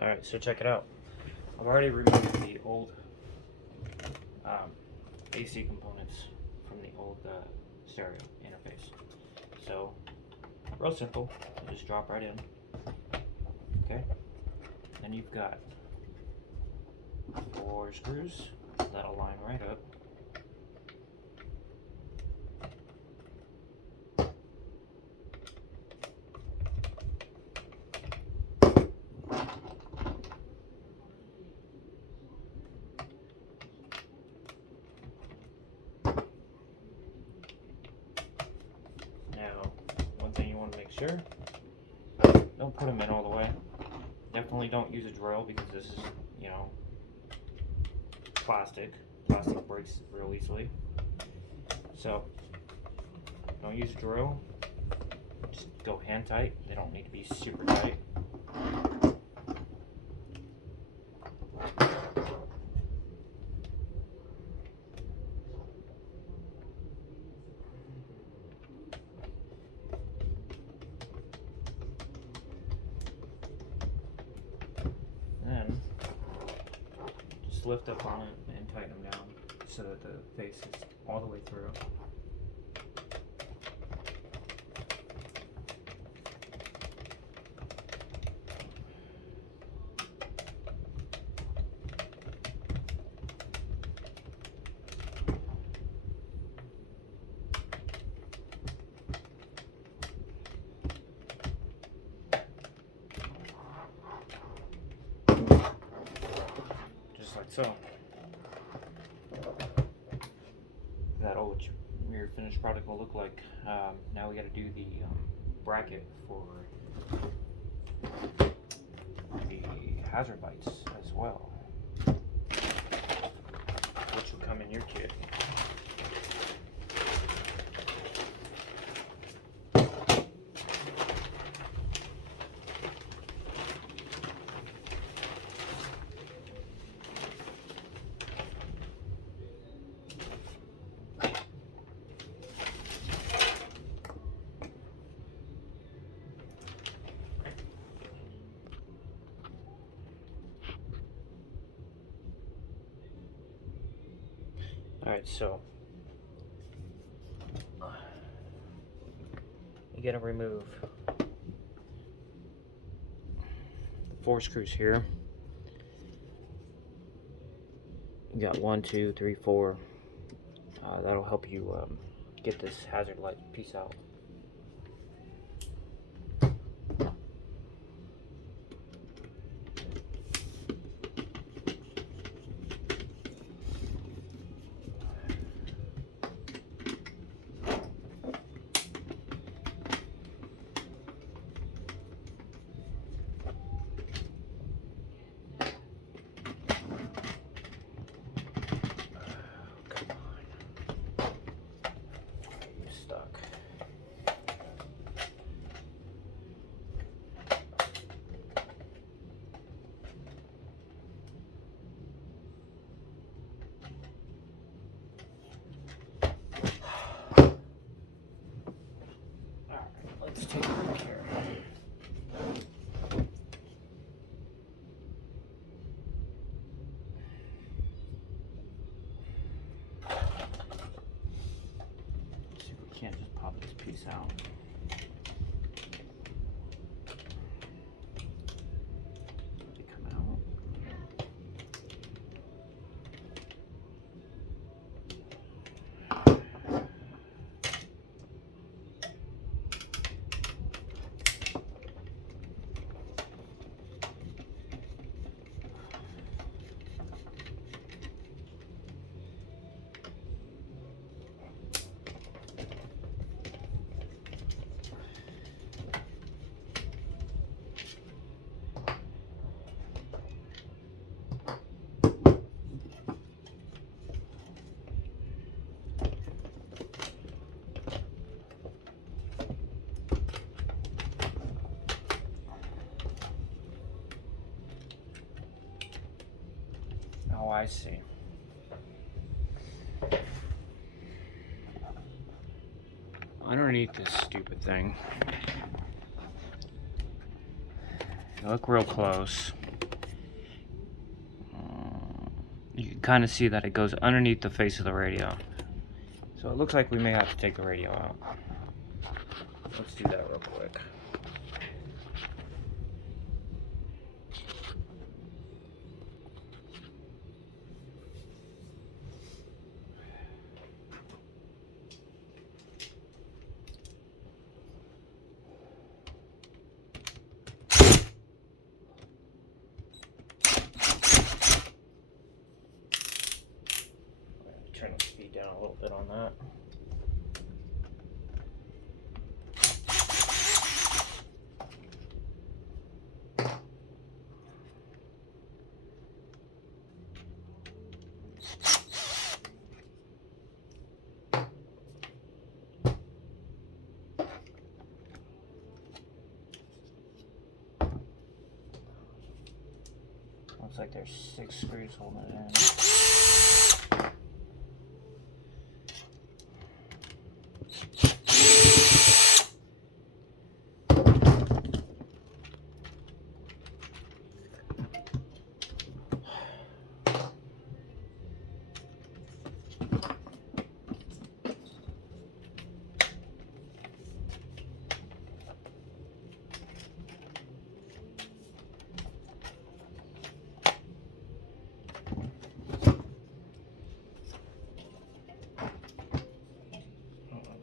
Alright, so check it out. I've already removed the old AC components from the old stereo interface. So, real simple. You just drop right in. Okay? And you've got 4 screws that'll line right up. Now, one thing you want to make sure, don't put them in all the way. Definitely don't use a drill because this is, plastic. Plastic breaks real easily. So, don't use a drill. Just go hand tight. They don't need to be super tight. Then, just lift up on it and tighten them down so that the face is all the way through. Just like so. That'll what your finished product will look like. Now we got to do the bracket for the hazard lights as well, which will come in your kit. Alright, so you gotta remove the 4 screws here. You got 1, 2, 3, 4. That'll help you get this hazard light piece out. Let's take a look here. Let's see if we can't just pop this piece out. Let it come out. Oh, I see. Underneath this stupid thing, you look real close. kind of see that it goes underneath the face of the radio. So it looks like we may have to take the radio out. Let's do that real quick. Turn the speed down a little bit on that. Looks like there's 6 screws holding it in.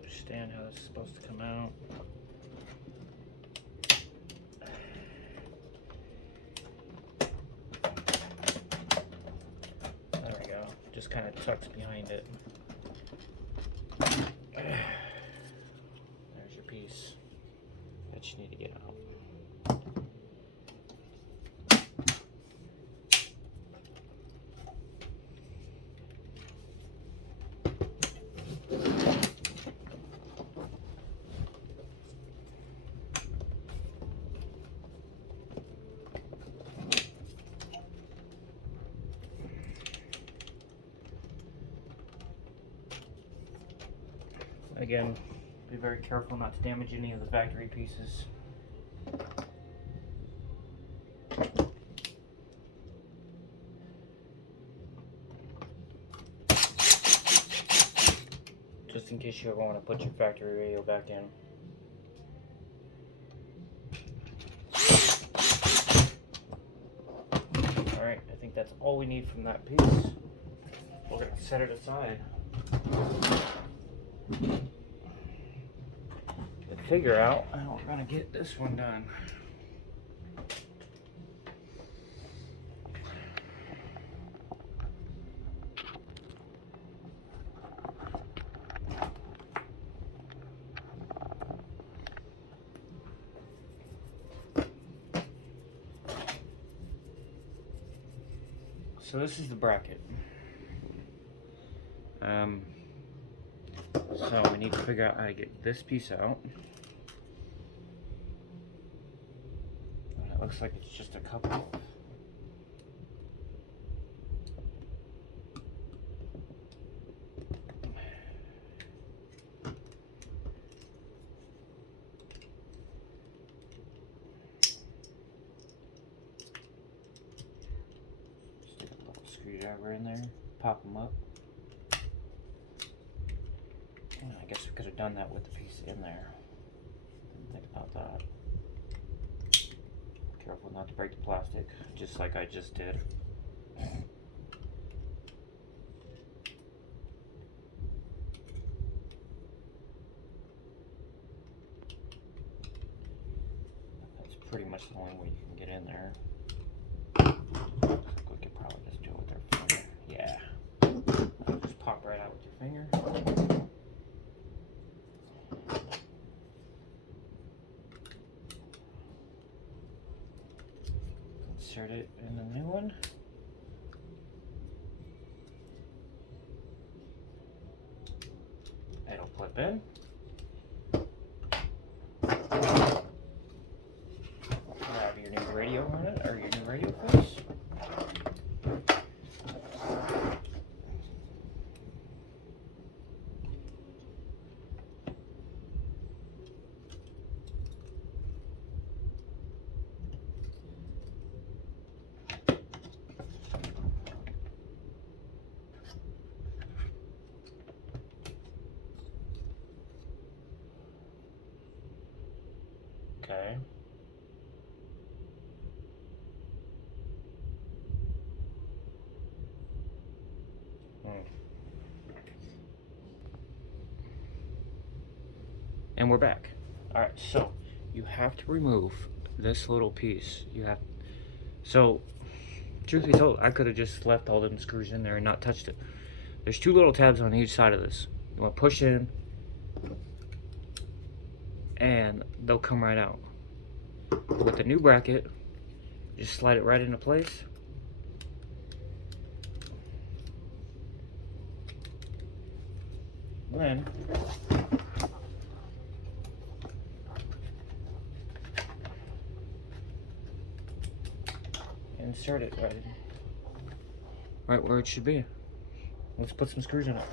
Understand how this is supposed to come out. There we go. Just kind of tucks behind it. There's your piece that you need to get out. Again, be very careful not to damage any of the factory pieces. Just in case you ever want to put your factory radio back in. Alright, I think that's all we need from that piece. We're going to set it aside. Figure out how we're gonna get this one done. So this is the bracket. So we need to figure out how to get this piece out. Looks like it's just a couple. Stick a little screwdriver in there, pop them up. I guess we could have done that with the piece in there. Didn't think about that. Careful not to break the plastic, just like I just did. That's pretty much the only way you can get in there. We could probably just do it with our finger. Yeah. Just pop right out with your finger. Insert it in the new one. It'll clip in. Have your new radio on it, or your new radio case. And we're back. Alright, so you have to remove this little piece. So, truth be told, I could have just left all them screws in there and not touched it. There's two little tabs on each side of this. You want to push in, and they'll come right out. With the new bracket, just slide it right into place. Then insert it right where it should be. Let's put some screws in it.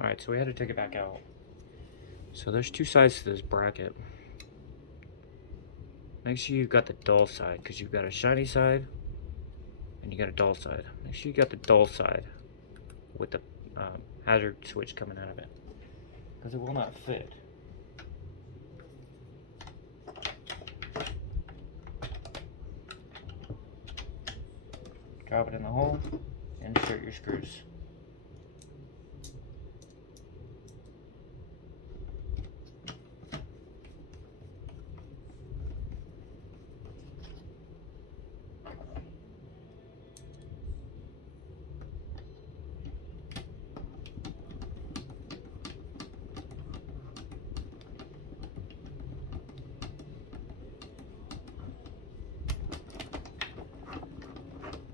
Alright, so we had to take it back out. So there's two sides to this bracket. Make sure you've got the dull side, because you've got a shiny side and you got a dull side. Make sure you got the dull side with the hazard switch coming out of it, because it will not fit. Drop it in the hole, insert your screws.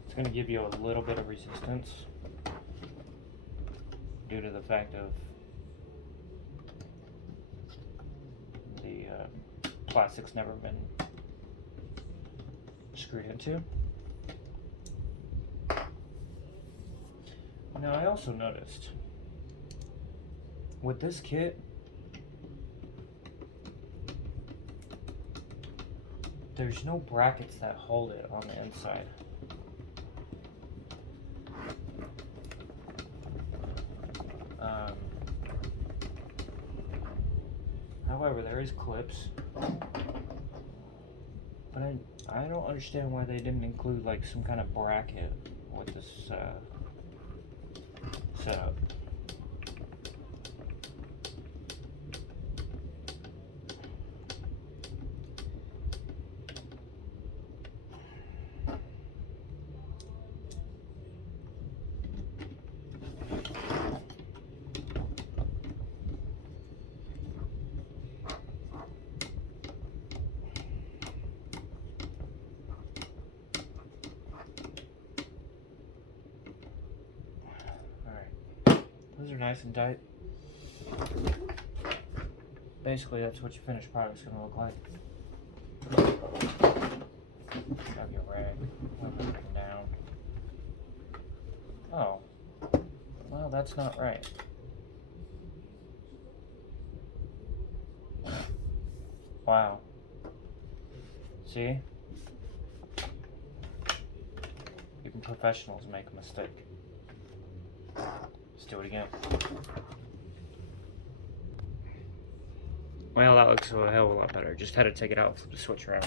It's going to give you a little bit of resistance due to the fact of the plastic's never been screwed into. Now I also noticed with this kit, there's no brackets that hold it on the inside. However, there is clips, but I don't understand why they didn't include like some kind of bracket with this setup. Those are nice and tight. Basically, that's what your finished product's gonna look like. Grab your rag, wipe everything down. Oh, well, that's not right. Wow. See? Even professionals make a mistake. Let's do it again. Well, that looks a hell of a lot better. Just had to take it out, flip the switch around.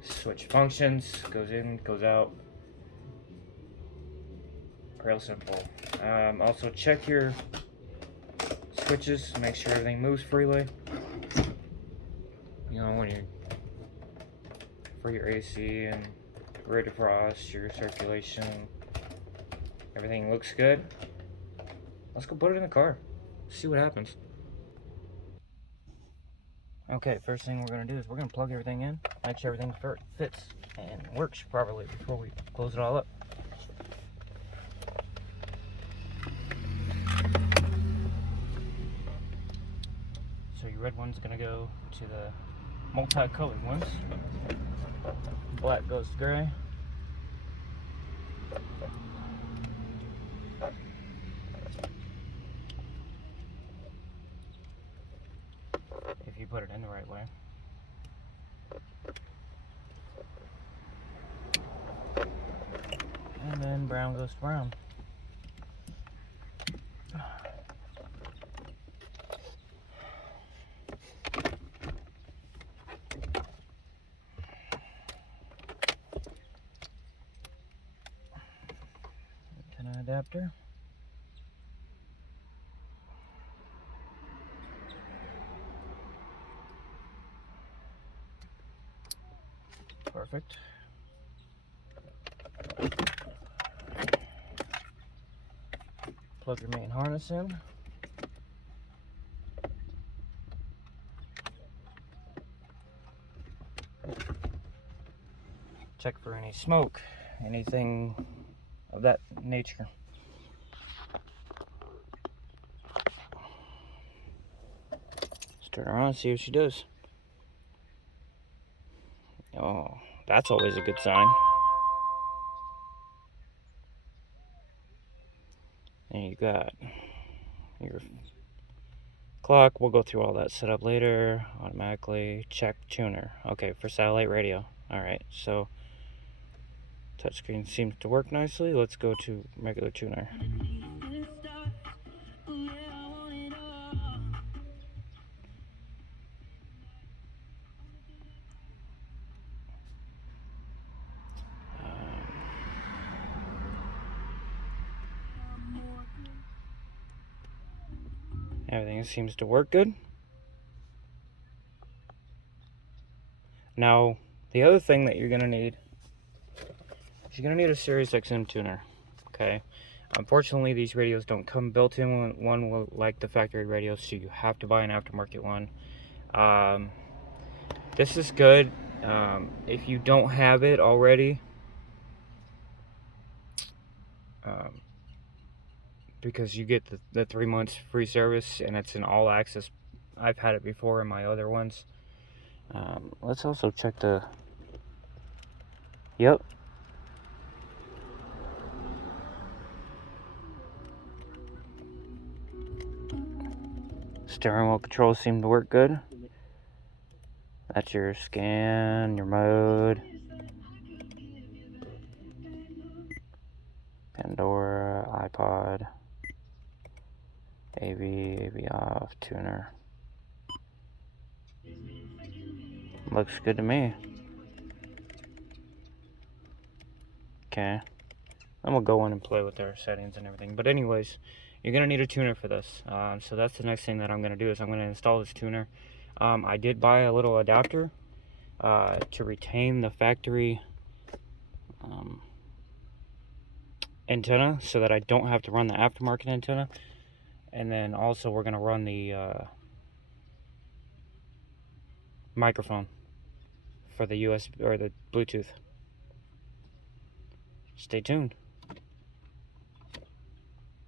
Switch functions, goes in, goes out. Real simple. Also check your switches, make sure everything moves freely. You know, when you're for your AC and rear defrost, your circulation, everything looks good. Let's go put it in the car. See what happens. Okay, first thing we're going to do is we're going to plug everything in, make sure everything fits and works properly before we close it all up. So your red one's going to go to the multicolored ones. Black goes to gray. If you put it in the right way. And then brown goes to brown. Antenna adapter. Perfect. Plug your main harness in. Check for any smoke, anything of that nature. Let's turn her on, see what she does. Oh, that's always a good sign. And you got your clock. We'll go through all that setup later. Automatically check tuner. Okay, for satellite radio. Alright, so touchscreen seems to work nicely. Let's go to regular tuner. Everything seems to work good. Now, the other thing that you're going to need is you're going to need a Sirius XM tuner. Okay. Unfortunately, these radios don't come built in. One will like the factory radios, so you have to buy an aftermarket one. This is good. If you don't have it already, because you get the 3 months free service and it's an all access. I've had it before in my other ones. Let's also check the, yep. Steering wheel controls seem to work good. That's your scan, your mode. Pandora, iPod, AV off, tuner. Looks good to me. Okay. I'm gonna go in and play with their settings and everything. But anyways, you're gonna need a tuner for this. So that's the next thing that I'm gonna do is I'm gonna install this tuner. I did buy a little adapter to retain the factory antenna so that I don't have to run the aftermarket antenna. And then also we're gonna run the microphone for the USB or the Bluetooth. Stay tuned.